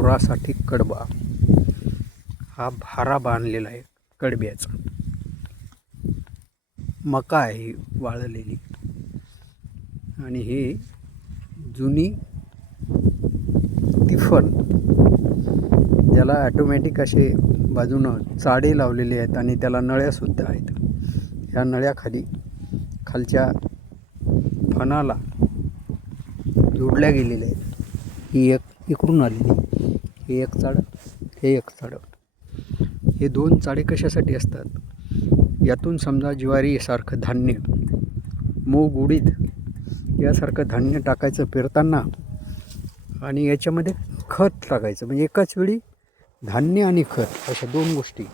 ढोरासाठी कडबा हा भारा बांधलेला आहे कडब्याचा. मका आहे वाळलेली आणि हे जुनी तिफन, ज्याला ॲटोमॅटिक असे बाजूनं चाडे लावलेले आहेत आणि त्याला नळ्यासुद्धा आहेत. ह्या नळ्याखाली खालच्या फणाला जोडल्या गेलेल्या आहेत. ही एक इकडून आलेली, हे एक चाड, हे एक चाड. हे दोन चाडे कशासाठी असतात? यातून समजा ज्वारीसारखं धान्य, मूग, उडीद यासारखं धान्य टाकायचं पेरताना आणि याच्यामध्ये खत टाकायचं, म्हणजे एकाच वेळी धान्य आणि खत अशा दोन गोष्टी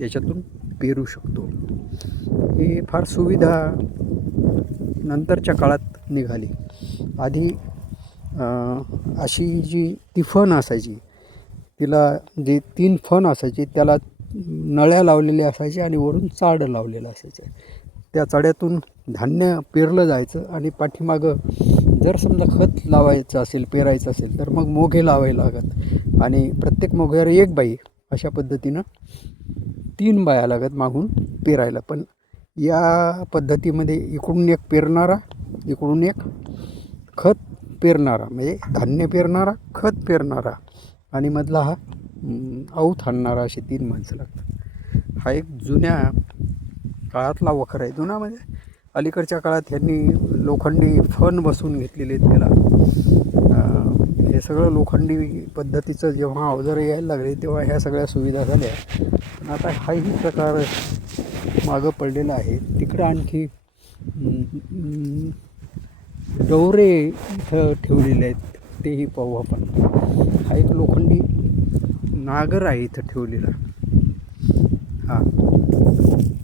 याच्यातून पेरू शकतो. ही फार सुविधा नंतरच्या काळात निघाली. आधी अशी जी तिफन असायची, तिला जे 3 फण असायचे त्याला नळ्या लावलेल्या असायच्या आणि वरून चाड लावलेलं असायचं. त्या चाड्यातून धान्य पेरलं जायचं आणि पाठीमागं जर समजा खत लावायचं असेल, पेरायचं असेल तर मग मोघे लावायला लागत आणि प्रत्येक मोघ्यावर एक बाई, अशा पद्धतीनं 3 बाया लागत मागून पेरायला. पण या पद्धतीमध्ये इकडून एक पेरणारा, इकडून एक खत पेरणारा, म्हणजे धान्य पेरणारा, खत पेरणारा आणि मधला हा औथ आणणारा, असे 3 माणसं लागतात. हा एक जुन्या काळातला वखर आहे. जुना म्हणजे अलीकडच्या काळात ह्यांनी लोखंडी फण बसवून घेतलेले आहेत त्याला. हे सगळं लोखंडी पद्धतीचं जेव्हा अवजारं यायला लागले तेव्हा ह्या सगळ्या सुविधा झाल्या. पण आता हाही प्रकार मागं पडलेला आहे. तिकडं आणखी डवरे इथं ठेवलेले आहेत, तेही पाहू आपण. हा एक लोखंडी नागर आहे इथं ठेवलेला.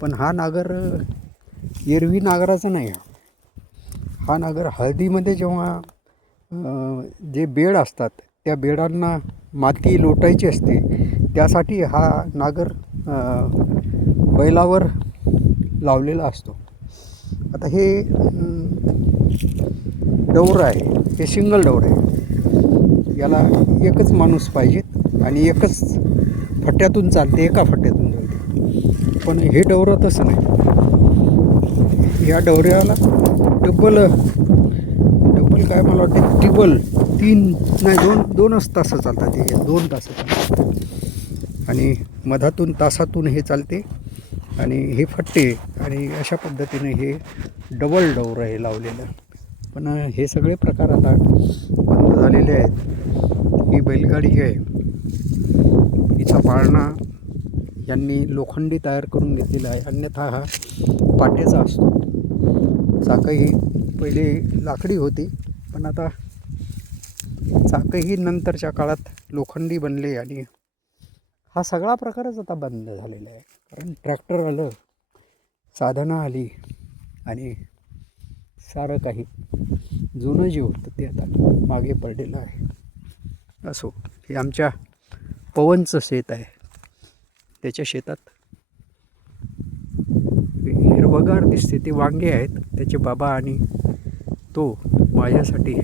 पण हा नागर एरवी नागराचा नाही. हा नागर हळदीमध्ये जेव्हा जे बेड असतात त्या बेडांना माती लोटायची असते, त्यासाठी हा नागर बैलावर लावलेला असतो. आता हे डवरं आहे, हे सिंगल डवरं आहे. याला एकच माणूस पाहिजे आणि एकच फट्ट्यातून चालते, एका फट्ट्यातून चालते. पण हे डवरं तसं नाही. या डवऱ्याला डबल काय, मला वाटते ट्रिबल 3 नाही 2च तासं चालतात. हे 2 तासं चालतात आणि मधातून तासातून हे चालते आणि हे फट्टे, आणि अशा पद्धतीने हे डबल डवरं हे लावलेलं. पण हे सगळे प्रकार आता बंद झालेले आहेत. ही बैलगाडी आहे, हिचा पाळणा यांनी लोखंडी तयार करून घेतलेला आहे, अन्यथा हा पाट्याचा असतो. चाकही पहिले लाकडी होती, पण आता चाकही नंतरच्या काळात लोखंडी बनले आणि हा सगळा प्रकारच आता बंद झालेला आहे. कारण ट्रॅक्टर आलं, साधनं आली आणि सारं काही जुनं जे होतं ते आता मागे पडलेलं आहे. असो, हे आमच्या पवनचं शेत आहे. त्याच्या शेतात हिरवगार दिसते, ते वांगे आहेत. त्याचे बाबा आणि तो माझ्यासाठी